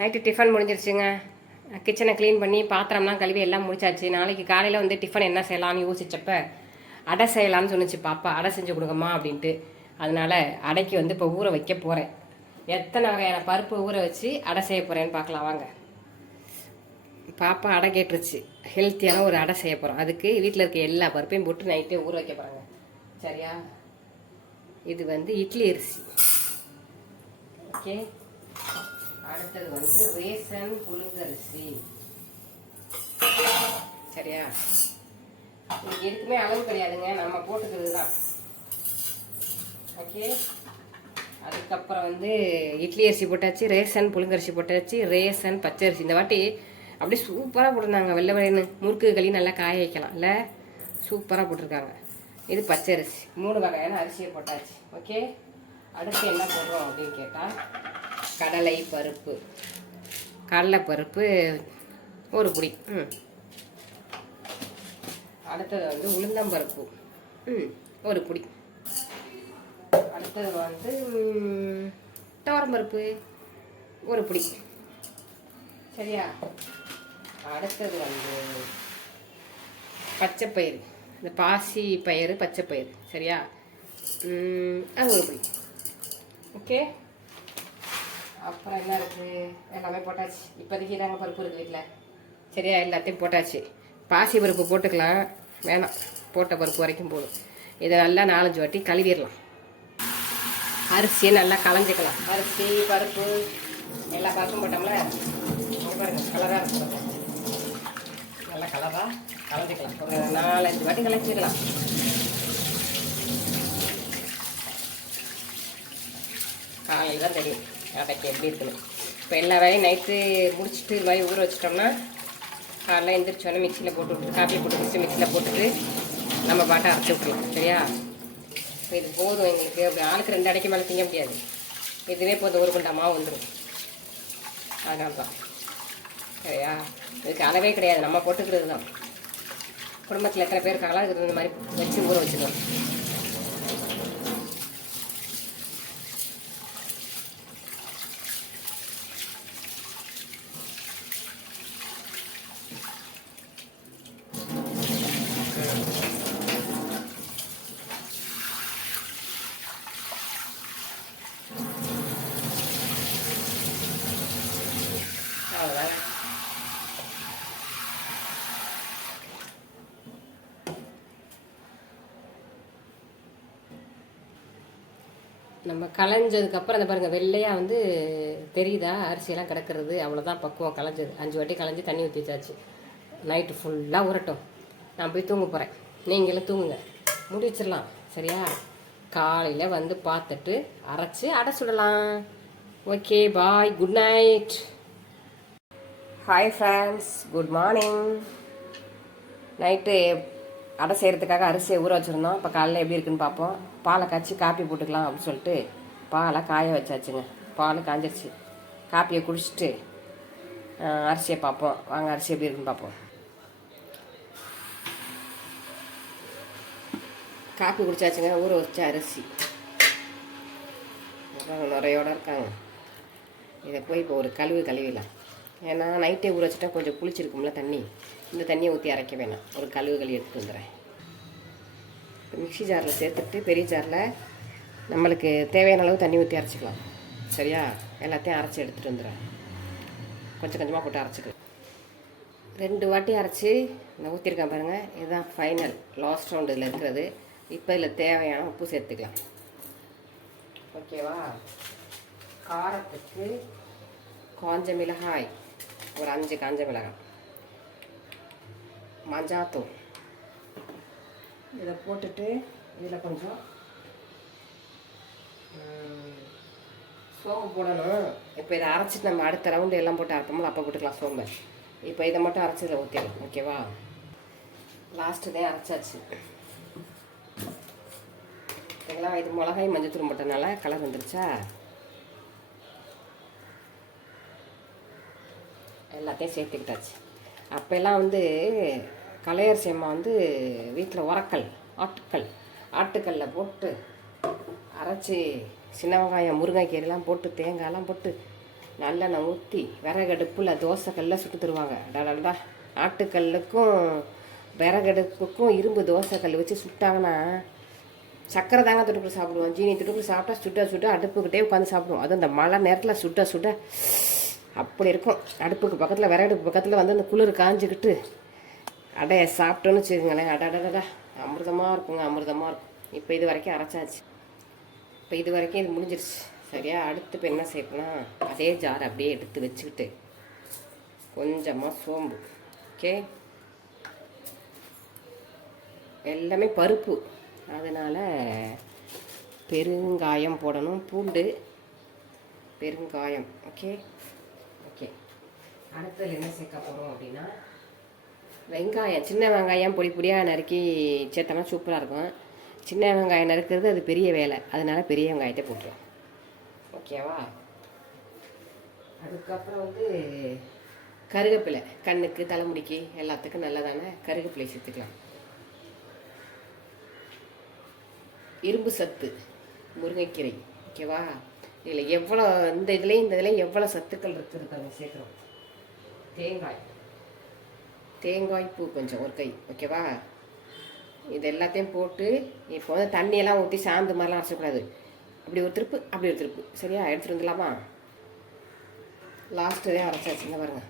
Night tiffin முடிஞ்சிருச்சுங்க. கிச்சனை clean பண்ணி பாத்திரம்லாம் கழுவி எல்லாம் முடிச்சாச்சு. நாளைக்கு காலையில் வந்து டிஃபன் என்ன செய்யலாம்னு யோசிச்சப்ப அடை செய்யலாம்னு சொன்னிச்சு பாப்பா. அடை செஞ்சு கொடுங்கம்மா அப்படின்ட்டு. அதனால் அடைக்கு வந்து இப்போ ஊற வைக்க போகிறேன். எத்தனை வகையான பருப்பு ஊற வச்சு அடை செய்ய போகிறேன்னு பார்க்கலாம் வாங்க. பாப்பா அடை கேட்டுருச்சு. ஹெல்த்தியான ஒரு அடை செய்ய போகிறோம். அதுக்கு வீட்டில் இருக்க எல்லா பருப்பையும் போட்டு நைட்டே ஊற வைக்க போகிறாங்க. சரியா? இது வந்து இட்லி அரிசி. ஓகே. அடுத்தது வந்து ரேசன் புழுங்கரிசி. சரியா? இது எதுக்குமே அளவு கிடையாதுங்க, நம்ம போட்டுக்கிறது தான். ஓகே. அதுக்கப்புறம் வந்து இட்லி அரிசி போட்டாச்சு, ரேசன் புழுங்கரிசி போட்டாச்சு, ரேசன் பச்சரிசி. இந்த வாட்டி அப்படியே சூப்பராக போட்டிருந்தாங்க. வெள்ளை வெள்ளைன்னு முறுக்கு களி நல்லா காய வைக்கலாம் இல்லை, சூப்பராக போட்டிருக்காங்க. இது பச்சரிசி. 3 வகையான அரிசியை போட்டாச்சு. ஓகே. அடுத்து என்ன போடுறோம் அப்படின்னு கேட்டால் கடலை பருப்பு. கடலைப்பருப்பு ஒரு பிடி. அடுத்தது வந்து உளுந்தம்பருப்பு ஒரு பிடி. அடுத்தது வந்து துவரம்பருப்பு ஒரு பிடி. சரியா? அடுத்தது வந்து பச்சைப்பயிறு, இந்த பாசி பயிறு பச்சைப்பயிறு. சரியா? அது ஒரு பிடி. ஓகே. அப்புறம் என்ன இருக்குது? எல்லாமே போட்டாச்சு. இப்போதைக்கு தாங்க பருப்பு இருக்குது வீட்டில். சரியா? எல்லாத்தையும் போட்டாச்சு. பாசி பருப்பு போட்டுக்கலாம், வேணாம், போட்ட பருப்பு வரைக்கும் போதும். இதை நல்லா 4-5 வாட்டி கழுவிடலாம். அரிசியை நல்லா களைஞ்சிக்கலாம். அரிசி பருப்பு எல்லா பருப்பும் போட்டோம்ல, பாருங்க கலராக இருக்கும். நல்லா கலராக களைஞ்சிக்கலாம். ஒரு 4-5 வாட்டி களைஞ்சிக்கலாம். காலையில் தான் தெரியும் அடைக்கு எப்படி இருக்குன்னு. இப்போ எல்லா வேலையும் நைட்டு முடிச்சுட்டு இது மாதிரி ஊற வச்சிட்டோம்னா காலையில் எழுந்திரிச்சோன்னே மிக்சியில் போட்டு விட்டு காப்பி போட்டு வச்சு மிக்சியில் போட்டுட்டு நம்ம பாட்டை அரைச்சி விட்டுலாம். சரியா? இப்போ இது போதும் எங்களுக்கு. அப்படி ஆளுக்கு 2 அடைக்கு மேலே திங்க முடியாது. இதுவே போதும், 1 குண்டா மாவு வந்துடும். அதனால தான். சரியா? இதுக்கு அளவே கிடையாது, நம்ம போட்டுக்கிறது தான். குடும்பத்தில் எத்தனை பேர் இருக்காங்களோ அதுக்கு இந்த மாதிரி வச்சு ஊற வச்சுக்கலாம். அவ்வளோதான். நம்ம களைஞ்சதுக்கப்புறம் அந்த பாருங்கள் வெள்ளையாக வந்து தெரியுதா அரிசியெல்லாம் கிடக்கிறது. அவ்வளோதான் பக்குவம். களைஞ்சது 5 வாட்டி களைஞ்சி தண்ணி ஊற்றி வச்சாச்சு. நைட்டு ஃபுல்லாக உரட்டும். நான் போய் தூங்க போகிறேன். நீங்களும் தூங்குங்க, முடி வச்சிடலாம். சரியா? காலையில் வந்து பார்த்துட்டு அரைச்சி அடை சுடலாம். Okay, bye, good night. Hi friends, good morning. Night அடை செய்கிறதுக்காக அரிசியை ஊற வச்சுருந்தோம். இப்போ காலையில் எப்படி இருக்குன்னு பார்ப்போம். பாலை காய்ச்சி காப்பி போட்டுக்கலாம் அப்படின்னு சொல்லிட்டு பாலை காய வச்சாச்சுங்க. பால் காஞ்சிருச்சு. காப்பியை குடிச்சிட்டு அரிசியை பார்ப்போம். வாங்க அரிசி எப்படி இருக்குன்னு பார்ப்போம். காப்பி குடிச்சாச்சுங்க. ஊற வச்ச அரிசி நிறையோடு இருக்காங்க. இதை போய் இப்போ ஒரு கழுவிடலாம். ஏன்னா நைட்டே ஊற வச்சுட்டா கொஞ்சம் புளிச்சிருக்கும்ல தண்ணி. இந்த தண்ணியை ஊற்றி அரைக்க வேணாம். ஒரு கழுவி எடுத்துகிட்டு வந்துடுறேன். மிக்ஸி ஜாரில் சேர்த்துட்டு பெரிய ஜாரில் நம்மளுக்கு தேவையான அளவு தண்ணி ஊற்றி அரைச்சிக்கலாம். சரியா? எல்லாத்தையும் அரைச்சி எடுத்துகிட்டு வந்துடுறேன். கொஞ்சம் கொஞ்சமாக போட்டு அரைச்சிக்கலாம். 2 வாட்டி அரைச்சி நான் ஊற்றிருக்கேன் பாருங்கள். இதுதான் ஃபைனல் லாஸ்ட் ரவுண்டு இதில் இருக்கிறது. இப்போ இதில் தேவையான உப்பு சேர்த்துக்கலாம். ஓகேவா? காரத்துக்கு காஞ்ச மிளகாய் ஒரு 5 காஞ்ச மிளகாய், மஞ்சாத்தூள் இதை போட்டுட்டு இதில் கொஞ்சம் சோம்பு போடணும். இப்போ இதை அரைச்சிட்டு நம்ம அடுத்த ரவுண்டு எல்லாம் போட்டு அரைப்போம், அப்போ போட்டுக்கலாம் சோம்பு. இப்போ இதை மட்டும் அரைச்சி இதில் ஊற்றிடலாம். ஓகேவா? லாஸ்ட்டு தான் அரைச்சாச்சு. ஓகேங்களா? இது மிளகாய் மஞ்சத்தூள் போட்டனால கலர் வந்துருச்சா? எல்லாத்தையும் சேர்த்துக்கிட்டாச்சு. அப்போல்லாம் வந்து கலையரிசி அம்மா வந்து வீட்டில் உரக்கல் ஆட்டுக்கல்லில் போட்டு அரைச்சி சின்ன வெங்காயம் முருங்கைக்கீரைலாம் போட்டு தேங்காயெல்லாம் போட்டு நல்லெண்ணெய் ஊற்றி விறகடுப்பில் தோசைக்கல்லில் சுட்டு தருவாங்க. டடா ஆட்டுக்கல்லுக்கும் விறகடுப்புக்கும் இரும்பு தோசைக்கல் வச்சு சுட்டாங்கன்னா சக்கரை தாங்க தொட்டுக்கு சாப்பிடுவோம். ஜீனி தொட்டுக்கு சாப்பிட்டா சுட்ட அடுப்புக்கிட்டே உட்காந்து சாப்பிடுவோம். அதுவும் இந்த மழை நேரத்தில் சுட்ட அப்படி இருக்கும். அடுப்புக்கு பக்கத்தில் விறகடுப்பு பக்கத்தில் வந்து அந்த குளிர் காஞ்சிக்கிட்டு அடையை சாப்பிட்டோன்னு வச்சுக்கோங்களேன். அடடடா அமிர்தமாக இருக்குங்க, அமிர்தமாக இருக்கும். இப்போ இது வரைக்கும் அரைச்சாச்சு. இப்போ இது வரைக்கும் இது முடிஞ்சிருச்சு. சரியா? அடுத்து இப்போ என்ன செய்யணும்னா அதே ஜார் அப்படியே எடுத்து வச்சுக்கிட்டு கொஞ்சமாக சோம்பு, ஓகே, எல்லாமே பருப்பு, அதனால் பெருங்காயம் போடணும், பூண்டு, பெருங்காயம், ஓகே ஓகே. அடுத்தது என்ன சேர்க்க போகிறோம் அப்படின்னா வெங்காயம், சின்ன வெங்காயம் பொடி பொடியாக நறுக்கி சேர்த்தோம்னா சூப்பராக இருக்கும். சின்ன வெங்காயம் நறுக்கிறது அது பெரிய வேலை, அதனால பெரிய வெங்காயத்தை போட்டுருவோம். ஓகேவா? அதுக்கப்புறம் வந்து கருவேப்பிலை, கண்ணுக்கு தலைமுடிக்கு எல்லாத்துக்கும் நல்லதான கருவேப்பிலை சேர்த்துக்கலாம். இரும்பு சத்து முருங்கைக்கீரை, ஓகேவா? இதில் எவ்வளோ இந்த இதுலேயும் எவ்வளோ சத்துக்கள் இருக்குது அதை சேர்க்குறோம். தேங்காய் பூ கொஞ்சம் ஒரு கை, ஓகேவா? இது எல்லாத்தையும் போட்டு இப்போ வந்து தண்ணியெல்லாம் ஊற்றி சாந்து மாதிரிலாம் அரைச்சக்கூடாது. அப்படி ஒரு திருப்பு அப்படி ஒரு திருப்பு, சரியா? எடுத்துகிட்டு வந்துடலாமா? லாஸ்ட்டு தான் அரைச்சாச்சுங்க பாருங்க.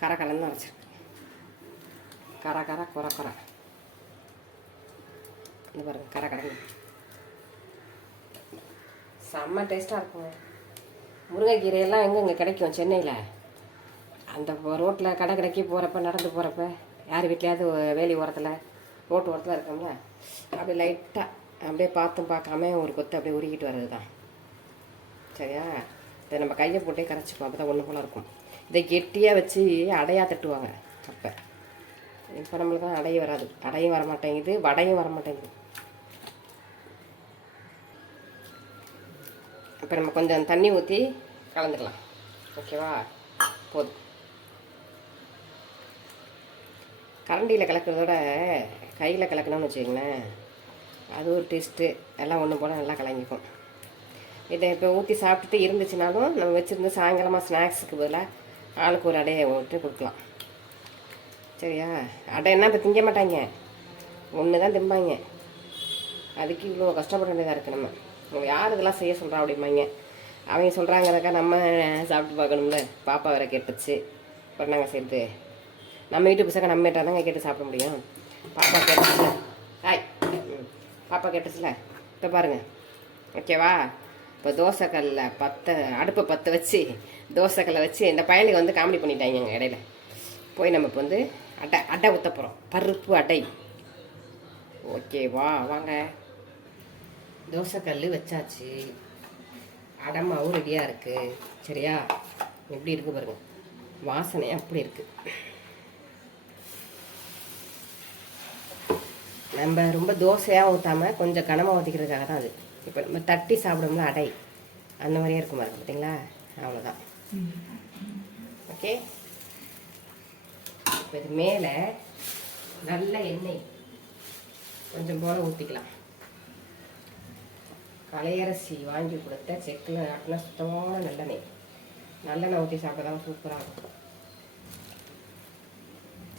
கரை கலந்து அரைச்சிருக்கு. கொரை இந்த பாருங்க, கரை செம்ம டேஸ்ட்டாக இருக்குங்க. முருங்கைக்கீரையெல்லாம் எங்கே கிடைக்கும் சென்னையில்? அந்த ரோட்டில் கடை கடைக்கு போகிறப்ப, நடந்து போகிறப்ப, யார் வீட்லையாவது வேலி ஓரத்தில், ரோட்டு ஓரத்தில் இருக்கோம்ல, அப்படியே லைட்டாக அப்படியே பார்த்தும் பார்க்காம ஒரு கொத்து அப்படியே உருகிட்டு வர்றது தான். சரியா? இதை நம்ம கையை போட்டே கரைச்சிப்போம், அப்போ தான் ஒன்று போல் இருக்கும். இதை கெட்டியாக வச்சு அடையாக தட்டுவாங்க அப்போ. இப்போ நம்மளுக்கு தான் அடையும் வராது, அடையும் வர மாட்டேங்குது, வடையும் வர மாட்டேங்குது. இப்போ நம்ம கொஞ்சம் தண்ணி ஊற்றி கலந்துக்கலாம், ஓகேவா? போதும். கரண்டியில் கலக்கிறதோட கையில் கலக்கணும்னு வச்சுக்கோங்களேன், அது ஒரு டேஸ்ட்டு. எல்லாம் ஒன்று போல் நல்லா கலங்கிக்கும். இதை இப்போ ஊற்றி சாப்பிட்டுட்டு இருந்துச்சுனாலும் நம்ம வச்சுருந்து சாயங்காலமாக ஸ்நாக்ஸுக்கு பதிலாக ஆளுக்கு ஒரு அடையை விட்டு கொடுக்கலாம். சரியா? அடைன்னா இப்போ திங்க மாட்டாங்க, ஒன்று தான் திம்பாங்க. அதுக்கு இவ்வளோ கஷ்டப்பட வேண்டியதாக இருக்குது. நம்ம யார் இதெல்லாம் செய்ய சொல்கிறா அப்படிம்பாங்க. அவங்க சொல்கிறாங்கனாக்கா நம்ம சாப்பிட்டு பார்க்கணும்ல. பாப்பா வேறு கேட்டுச்சு, அப்புறம் நாங்கள் செய்கிறது. நம்ம வீட்டு புதுசாக நம்ம கேட்டால் தாங்க கேட்டு சாப்பிட முடியும். பாப்பா கேட்டுச்சுல, பாப்பா கேட்டுச்சுல. இப்போ பாருங்கள், ஓகேவா? இப்போ தோசைக்கல்ல அடுப்பை பற்ற வச்சு தோசைக்கல்லை வச்சு இந்த பயலுக்கு வந்து காமெடி பண்ணிட்டாங்க எங்கள் இடையில. போய் நம்ம இப்போ வந்து அடை ஊற்ற போகிறோம், பருப்பு அடை. ஓகேவா? வாங்க. தோசைக்கல் வச்சாச்சு, அடமாவும் ரெடியாக இருக்குது. சரியா? எப்படி இருக்குது பாருங்கள், வாசனை அப்படி இருக்குது. நம்ம ரொம்ப தோசையாக ஊற்றாமல் கொஞ்சம் கனமாக ஊற்றிக்கிறதுக்காக தான் அது. இப்போ நம்ம தட்டி சாப்பிடும்ல அடை, அந்த மாதிரியே இருக்கும் பாருங்க, பார்த்தீங்களா? அவ்வளோதான். ஓகே. இப்போ இது மேலே நல்ல எண்ணெய் கொஞ்சம் போல் ஊற்றிக்கலாம். கலையரசி வாங்கி கொடுத்த செக்கில் ஆட்டினா சுத்தமான நல்லெண்ணெய் ஊற்றி சாப்பிட்டா சூப்பராக இருக்கும்.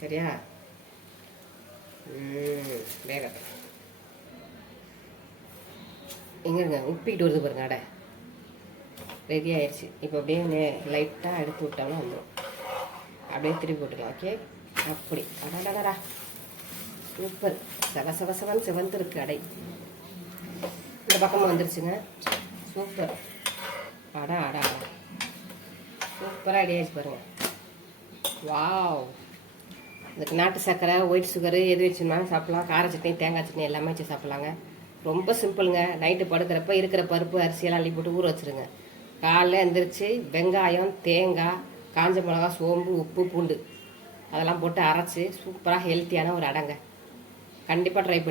சரியா? வேகட்டும். எங்கேங்க உப்பிக்கிட்டு வருது பாருங்க, அடை ரெடி ஆயிடுச்சு. இப்போ அப்படியே லைட்டாக எடுத்து விட்டோம்னா வந்துடும். அப்படியே திருப்பி போட்டுக்கலாம். ஓகே. அப்படி அடடடா சூப்பர், செவந்து இருக்கு அடை. இந்த பக்கமாக வந்துருச்சுங்க. சூப்பர். அடா சூப்பராக ரெடி ஆயிடுச்சு பாருங்கள். வாவ். இதுக்கு நாட்டு சர்க்கரை, ஒயிட் சுகரு எது வச்சுருந்தாலும் சாப்பிட்லாம். கார சட்னி, தேங்காய் சட்னி எல்லாமே வச்சு சாப்பிட்லாங்க. ரொம்ப சிம்பிளுங்க. நைட்டு படுக்கிறப்ப இருக்கிற பருப்பு அரிசியெல்லாம் அள்ளி போட்டு ஊற வச்சுருங்க. காலைல எழுந்திரிச்சு வெங்காயம், தேங்காய், காஞ்ச மிளகா, சோம்பு, உப்பு, பூண்டு அதெல்லாம் போட்டு அரைச்சி சூப்பராக ஹெல்த்தியான ஒரு அடைங்க. கண்டிப்பாக ட்ரை பண்ணி